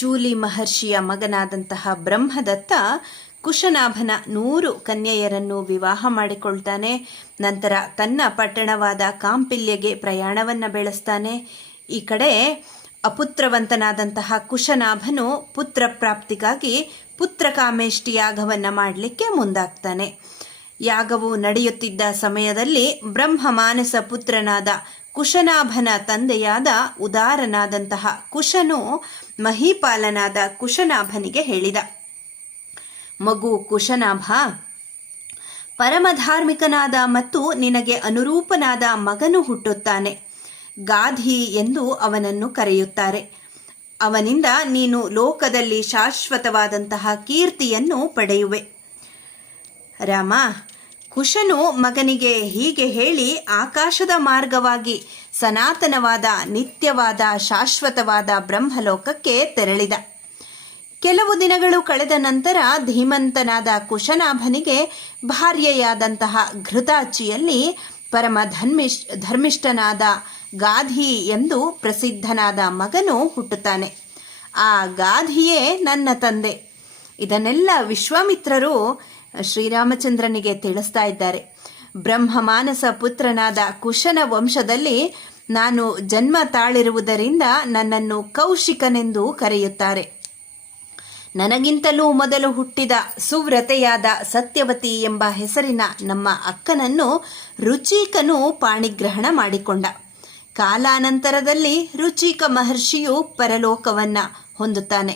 ಚೂಲಿ ಮಹರ್ಷಿಯ ಮಗನಾದಂತಹ ಬ್ರಹ್ಮದತ್ತ ಕುಶನಾಭನ 100 ಕನ್ಯೆಯರನ್ನು ವಿವಾಹ ಮಾಡಿಕೊಳ್ತಾನೆ. ನಂತರ ತನ್ನ ಪಟ್ಟಣವಾದ ಕಾಂಪಿಲ್ಯಗೆ ಪ್ರಯಾಣವನ್ನು ಬೆಳೆಸ್ತಾನೆ. ಈ ಕಡೆ ಅಪುತ್ರವಂತನಾದಂತಹ ಕುಶನಾಭನು ಪುತ್ರ ಪ್ರಾಪ್ತಿಗಾಗಿ ಪುತ್ರಕಾಮೇಷ್ಟಿ ಯಾಗವನ್ನು ಮಾಡಲಿಕ್ಕೆ ಮುಂದಾಗ್ತಾನೆ. ಯಾಗವು ನಡೆಯುತ್ತಿದ್ದ ಸಮಯದಲ್ಲಿ ಬ್ರಹ್ಮ ಮಾನಸ ಪುತ್ರನಾದ ಕುಶನಾಭನ ತಂದೆಯಾದ ಉದಾರನಾದಂತಹ ಕುಶನು ಮಹೀಪಾಲನಾದ ಕುಶನಾಭನಿಗೆ ಹೇಳಿದ, ಮಗು ಕುಶನಾಭ, ಪರಮಧಾರ್ಮಿಕನಾದ ಮತ್ತು ನಿನಗೆ ಅನುರೂಪನಾದ ಮಗನು ಹುಟ್ಟುತ್ತಾನೆ. ಗಾಧಿ ಎಂದು ಅವನನ್ನು ಕರೆಯುತ್ತಾರೆ. ಅವನಿಂದ ನೀನು ಲೋಕದಲ್ಲಿ ಶಾಶ್ವತವಾದಂತಹ ಕೀರ್ತಿಯನ್ನು ಪಡೆಯುವೆ. ರಾಮ, ಕುಶನು ಮಗನಿಗೆ ಹೀಗೆ ಹೇಳಿ ಆಕಾಶದ ಮಾರ್ಗವಾಗಿ ಸನಾತನವಾದ ನಿತ್ಯವಾದ ಶಾಶ್ವತವಾದ ಬ್ರಹ್ಮಲೋಕಕ್ಕೆ ತೆರಳಿದ. ಕೆಲವು ದಿನಗಳು ಕಳೆದ ನಂತರ ಧೀಮಂತನಾದ ಕುಶನಾಭನಿಗೆ ಭಾರ್ಯೆಯಾದಂತಹ ಘೃತಾಚಿಯಲ್ಲಿ ಪರಮ ಧರ್ಮಿಷ್ಠನಾದ ಗಾಧಿ ಎಂದು ಪ್ರಸಿದ್ಧನಾದ ಮಗನು ಹುಟ್ಟುತ್ತಾನೆ. ಆ ಗಾಧಿಯೇ ನನ್ನ ತಂದೆ. ಇದನ್ನೆಲ್ಲ ವಿಶ್ವಾಮಿತ್ರರು ಶ್ರೀರಾಮಚಂದ್ರನಿಗೆ ತಿಳಿಸ್ತಾ ಇದ್ದಾರೆ. ಬ್ರಹ್ಮ ಮಾನಸ ಪುತ್ರನಾದ ಕುಶನ ವಂಶದಲ್ಲಿ ನಾನು ಜನ್ಮ ತಾಳಿರುವುದರಿಂದ ನನ್ನನ್ನು ಕೌಶಿಕನೆಂದು ಕರೆಯುತ್ತಾರೆ. ನನಗಿಂತಲೂ ಮೊದಲು ಹುಟ್ಟಿದ ಸುವ್ರತೆಯಾದ ಸತ್ಯವತಿ ಎಂಬ ಹೆಸರಿನ ನಮ್ಮ ಅಕ್ಕನನ್ನು ರುಚಿಕನು ಪಾಣಿಗ್ರಹಣ ಮಾಡಿಕೊಂಡ. ಕಾಲಾನಂತರದಲ್ಲಿ ರುಚಿಕ ಮಹರ್ಷಿಯು ಪರಲೋಕವನ್ನ ಹೊಂದುತ್ತಾನೆ.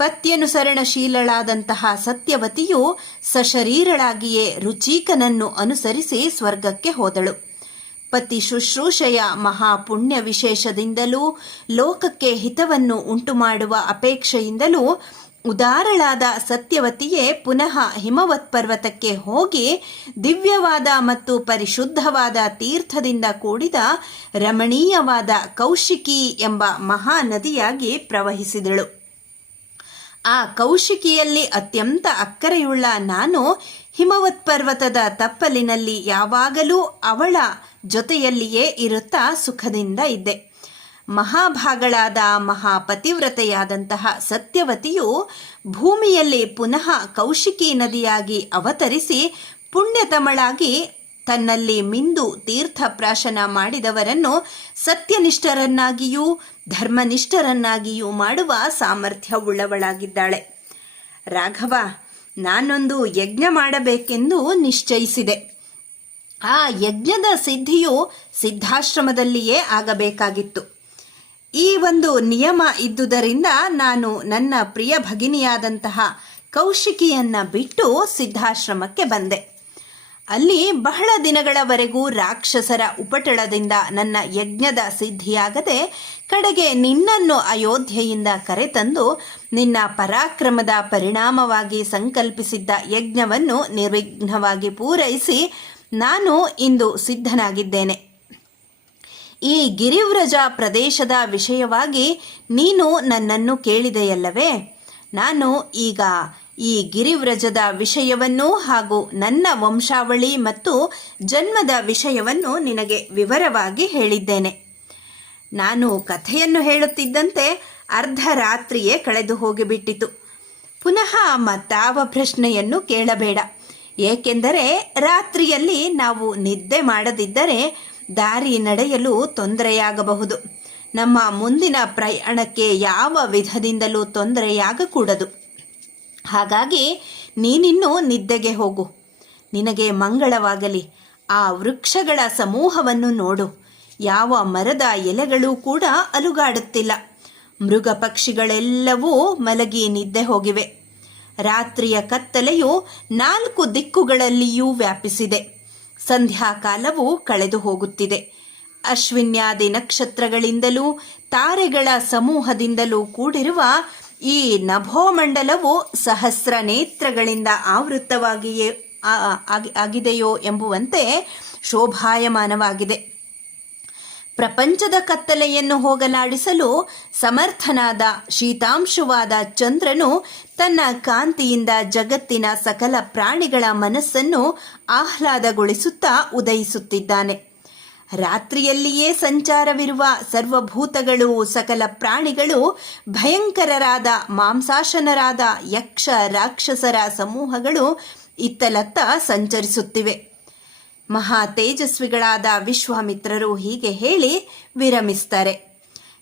ಪತ್ಯನುಸರಣಶೀಲಳಾದಂತಹ ಸತ್ಯವತಿಯು ಸಶರೀರಳಾಗಿಯೇ ರುಚಿಕನನ್ನು ಅನುಸರಿಸಿ ಸ್ವರ್ಗಕ್ಕೆ ಹೋದಳು. ಪತಿ ಶುಶ್ರೂಷೆಯ ಮಹಾಪುಣ್ಯ ವಿಶೇಷದಿಂದಲೂ ಲೋಕಕ್ಕೆ ಹಿತವನ್ನು ಉಂಟುಮಾಡುವ ಅಪೇಕ್ಷೆಯಿಂದಲೂ ಉದಾರಳಾದ ಸತ್ಯವತಿಯೇ ಪುನಃ ಹಿಮವತ್ ಪರ್ವತಕ್ಕೆ ಹೋಗಿ ದಿವ್ಯವಾದ ಮತ್ತು ಪರಿಶುದ್ಧವಾದ ತೀರ್ಥದಿಂದ ಕೂಡಿದ ರಮಣೀಯವಾದ ಕೌಶಿಕಿ ಎಂಬ ಮಹಾನದಿಯಾಗಿ ಪ್ರವಹಿಸಿದಳು. ಆ ಕೌಶಿಕಿಯಲ್ಲಿ ಅತ್ಯಂತ ಅಕ್ಕರೆಯುಳ್ಳ ನಾನು ಹಿಮವತ್ ಪರ್ವತದ ತಪ್ಪಲಿನಲ್ಲಿ ಯಾವಾಗಲೂ ಅವಳ ಜೊತೆಯಲ್ಲಿಯೇ ಇರುತ್ತಾ ಸುಖದಿಂದ ಇದ್ದೆ. ಮಹಾಭಾಗಳಾದ ಮಹಾಪತಿವ್ರತೆಯಾದಂತಹ ಸತ್ಯವತಿಯು ಭೂಮಿಯಲ್ಲಿ ಪುನಃ ಕೌಶಿಕಿ ನದಿಯಾಗಿ ಅವತರಿಸಿ ಪುಣ್ಯತಮಳಾಗಿ ತನ್ನಲ್ಲಿ ಮಿಂದು ತೀರ್ಥಪ್ರಾಶನ ಮಾಡಿದವರನ್ನು ಸತ್ಯನಿಷ್ಠರನ್ನಾಗಿಯೂ ಧರ್ಮನಿಷ್ಠರನ್ನಾಗಿಯೂ ಮಾಡುವ ಸಾಮರ್ಥ್ಯವುಳ್ಳವಳಾಗಿದ್ದಾಳೆ. ರಾಘವ, ನಾನೊಂದು ಯಜ್ಞ ಮಾಡಬೇಕೆಂದು ನಿಶ್ಚಯಿಸಿದೆ. ಆ ಯಜ್ಞದ ಸಿದ್ಧಿಯು ಸಿದ್ಧಾಶ್ರಮದಲ್ಲಿಯೇ ಆಗಬೇಕಾಗಿತ್ತು. ಈ ಒಂದು ನಿಯಮ ಇದ್ದುದರಿಂದ ನಾನು ನನ್ನ ಪ್ರಿಯ ಭಗಿನಿಯಾದಂತಹ ಕೌಶಿಕಿಯನ್ನ ಬಿಟ್ಟು ಸಿದ್ಧಾಶ್ರಮಕ್ಕೆ ಬಂದೆ. ಅಲ್ಲಿ ಬಹಳ ದಿನಗಳವರೆಗೂ ರಾಕ್ಷಸರ ಉಪಟಳದಿಂದ ನನ್ನ ಯಜ್ಞದ ಸಿದ್ಧಿಯಾಗದೆ ಕಡೆಗೆ ನಿನ್ನನ್ನು ಅಯೋಧ್ಯೆಯಿಂದ ಕರೆತಂದು ನಿನ್ನ ಪರಾಕ್ರಮದ ಪರಿಣಾಮವಾಗಿ ಸಂಕಲ್ಪಿಸಿದ್ದ ಯಜ್ಞವನ್ನು ನಿರ್ವಿಘ್ನವಾಗಿ ಪೂರೈಸಿ ನಾನು ಇಂದು ಸಿದ್ಧನಾಗಿದ್ದೇನೆ. ಈ ಗಿರಿವ್ರಜ ಪ್ರದೇಶದ ವಿಷಯವಾಗಿ ನೀನು ನನ್ನನ್ನು ಕೇಳಿದೆಯಲ್ಲವೇ? ನಾನು ಈಗ ಈ ಗಿರಿವ್ರಜದ ವಿಷಯವನ್ನು ಹಾಗೂ ನನ್ನ ವಂಶಾವಳಿ ಮತ್ತು ಜನ್ಮದ ವಿಷಯವನ್ನು ನಿನಗೆ ವಿವರವಾಗಿ ಹೇಳಿದ್ದೇನೆ. ನಾನು ಕಥೆಯನ್ನು ಹೇಳುತ್ತಿದ್ದಂತೆ ಅರ್ಧರಾತ್ರಿಯೇ ಕಳೆದು ಹೋಗಿಬಿಟ್ಟಿತು. ಪುನಃ ಮತ್ತಾವ ಪ್ರಶ್ನೆಯನ್ನು ಕೇಳಬೇಡ. ಏಕೆಂದರೆ ರಾತ್ರಿಯಲ್ಲಿ ನಾವು ನಿದ್ದೆ ಮಾಡದಿದ್ದರೆ ದಾರಿ ನಡೆಯಲು ತೊಂದರೆಯಾಗಬಹುದು. ನಮ್ಮ ಮುಂದಿನ ಪ್ರಯಾಣಕ್ಕೆ ಯಾವ ವಿಧದಿಂದಲೂ ತೊಂದರೆಯಾಗಕೂಡದು. ಹಾಗಾಗಿ ನೀನಿನ್ನೂ ನಿದ್ದೆಗೆ ಹೋಗು. ನಿನಗೆ ಮಂಗಳವಾಗಲಿ. ಆ ವೃಕ್ಷಗಳ ಸಮೂಹವನ್ನು ನೋಡು. ಯಾವ ಮರದ ಎಲೆಗಳೂ ಕೂಡ ಅಲುಗಾಡುತ್ತಿಲ್ಲ. ಮೃಗ ಪಕ್ಷಿಗಳೆಲ್ಲವೂ ಮಲಗಿ ನಿದ್ದೆ ಹೋಗಿವೆ. ರಾತ್ರಿಯ ಕತ್ತಲೆಯು 4 ದಿಕ್ಕುಗಳಲ್ಲಿಯೂ ವ್ಯಾಪಿಸಿದೆ. ಸಂಧ್ಯಾಕಾಲವು ಕಳೆದು ಹೋಗುತ್ತಿದೆ. ಅಶ್ವಿನ್ಯಾದಿ ನಕ್ಷತ್ರಗಳಿಂದಲೂ ತಾರೆಗಳ ಸಮೂಹದಿಂದಲೂ ಕೂಡಿರುವ ಈ ನಭೋಮಂಡಲವು ಸಹಸ್ರ ನೇತ್ರಗಳಿಂದ ಆವೃತ್ತವಾಗಿಯೇ ಆಗಿದೆಯೋ ಎಂಬುವಂತೆ ಶೋಭಾಯಮಾನವಾಗಿದೆ. ಪ್ರಪಂಚದ ಕತ್ತಲೆಯನ್ನು ಹೋಗಲಾಡಿಸಲು ಸಮರ್ಥನಾದ ಶೀತಾಂಶುವಾದ ಚಂದ್ರನು ತನ್ನ ಕಾಂತಿಯಿಂದ ಜಗತ್ತಿನ ಸಕಲ ಪ್ರಾಣಿಗಳ ಮನಸ್ಸನ್ನು ಆಹ್ಲಾದಗೊಳಿಸುತ್ತಾ ಉದಯಿಸುತ್ತಿದ್ದಾನೆ. ರಾತ್ರಿಯಲ್ಲಿಯೇ ಸಂಚಾರವಿರುವ ಸರ್ವಭೂತಗಳು, ಸಕಲ ಪ್ರಾಣಿಗಳು, ಭಯಂಕರರಾದ ಮಾಂಸಾಶನರಾದ ಯಕ್ಷ ರಾಕ್ಷಸರ ಸಮೂಹಗಳು ಇತ್ತಲತ್ತ ಸಂಚರಿಸುತ್ತಿವೆ. ಮಹಾ ತೇಜಸ್ವಿಗಳಾದ ವಿಶ್ವಾಮಿತ್ರರು ಹೀಗೆ ಹೇಳಿ ವಿರಮಿಸ್ತಾರೆ.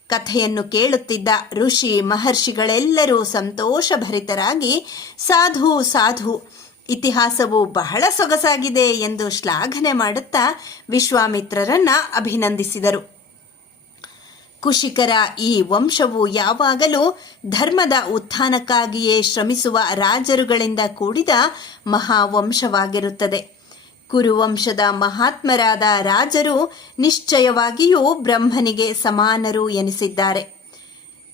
ಕಥೆಯನ್ನು ಕೇಳುತ್ತಿದ್ದ ಋಷಿ ಮಹರ್ಷಿಗಳೆಲ್ಲರೂ ಸಂತೋಷಭರಿತರಾಗಿ ಸಾಧು ಸಾಧು, ಇತಿಹಾಸವು ಬಹಳ ಸೊಗಸಾಗಿದೆ ಎಂದು ಶ್ಲಾಘನೆ ಮಾಡುತ್ತಾ ವಿಶ್ವಾಮಿತ್ರರನ್ನ ಅಭಿನಂದಿಸಿದರು. ಕುಶಿಕರ ಈ ವಂಶವು ಯಾವಾಗಲೂ ಧರ್ಮದ ಉತ್ಥಾನಕ್ಕಾಗಿಯೇ ಶ್ರಮಿಸುವ ರಾಜರುಗಳಿಂದ ಕೂಡಿದ ಮಹಾವಂಶವಾಗಿರುತ್ತದೆ. ಕುರುವಂಶದ ಮಹಾತ್ಮರಾದ ರಾಜರು ನಿಶ್ಚಯವಾಗಿಯೂ ಬ್ರಹ್ಮನಿಗೆ ಸಮಾನರು ಎನಿಸಿದ್ದಾರೆ.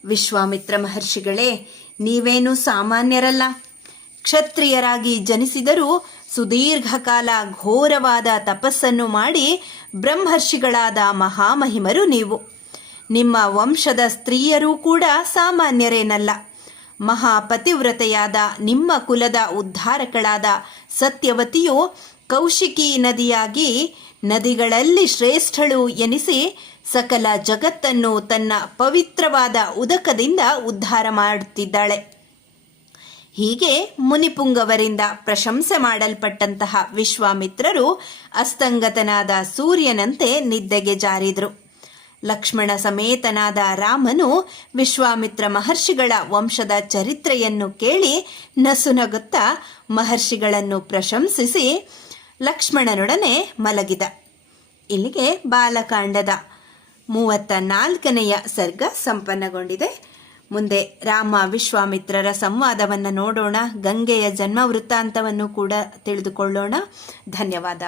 ವಿಶ್ವಾಮಿತ್ರ ಮಹರ್ಷಿಗಳೇ, ನೀವೇನು ಸಾಮಾನ್ಯರಲ್ಲ. ಕ್ಷತ್ರಿಯರಾಗಿ ಜನಿಸಿದರೂ ಸುದೀರ್ಘಕಾಲ ಘೋರವಾದ ತಪಸ್ಸನ್ನು ಮಾಡಿ ಬ್ರಹ್ಮರ್ಷಿಗಳಾದ ಮಹಾಮಹಿಮರು ನೀವು. ನಿಮ್ಮ ವಂಶದ ಸ್ತ್ರೀಯರೂ ಕೂಡ ಸಾಮಾನ್ಯರೇನಲ್ಲ. ಮಹಾಪತಿವ್ರತೆಯಾದ ನಿಮ್ಮ ಕುಲದ ಉದ್ಧಾರಕಳಾದ ಸತ್ಯವತಿಯು ಕೌಶಿಕಿ ನದಿಯಾಗಿ ನದಿಗಳಲ್ಲಿ ಶ್ರೇಷ್ಠಳು ಎನಿಸಿ ಸಕಲ ಜಗತ್ತನ್ನು ತನ್ನ ಪವಿತ್ರವಾದ ಉದಕದಿಂದ ಉದ್ಧಾರ ಮಾಡುತ್ತಿದ್ದಾಳೆ. ಹೀಗೆ ಮುನಿಪುಂಗವರಿಂದ ಪ್ರಶಂಸೆ ಮಾಡಲ್ಪಟ್ಟಂತಹ ವಿಶ್ವಾಮಿತ್ರರು ಅಸ್ತಂಗತನಾದ ಸೂರ್ಯನಂತೆ ನಿದ್ದೆಗೆ ಜಾರಿದರು. ಲಕ್ಷ್ಮಣ ಸಮೇತನಾದ ರಾಮನು ವಿಶ್ವಾಮಿತ್ರ ಮಹರ್ಷಿಗಳ ವಂಶದ ಚರಿತ್ರೆಯನ್ನು ಕೇಳಿ ನಸುನಗುತ್ತಾ ಮಹರ್ಷಿಗಳನ್ನು ಪ್ರಶಂಸಿಸಿ ಲಕ್ಷ್ಮಣನೊಡನೆ ಮಲಗಿದ. ಇಲ್ಲಿಗೆ ಬಾಲಕಾಂಡದ 34ನೆಯ ಸರ್ಗ ಸಂಪನ್ನಗೊಂಡಿದೆ. ಮುಂದೆ ರಾಮ ವಿಶ್ವಾಮಿತ್ರರ ಸಂವಾದವನ್ನು ನೋಡೋಣ. ಗಂಗೆಯ ಜನ್ಮ ವೃತ್ತಾಂತವನ್ನು ಕೂಡ ತಿಳಿದುಕೊಳ್ಳೋಣ. ಧನ್ಯವಾದ.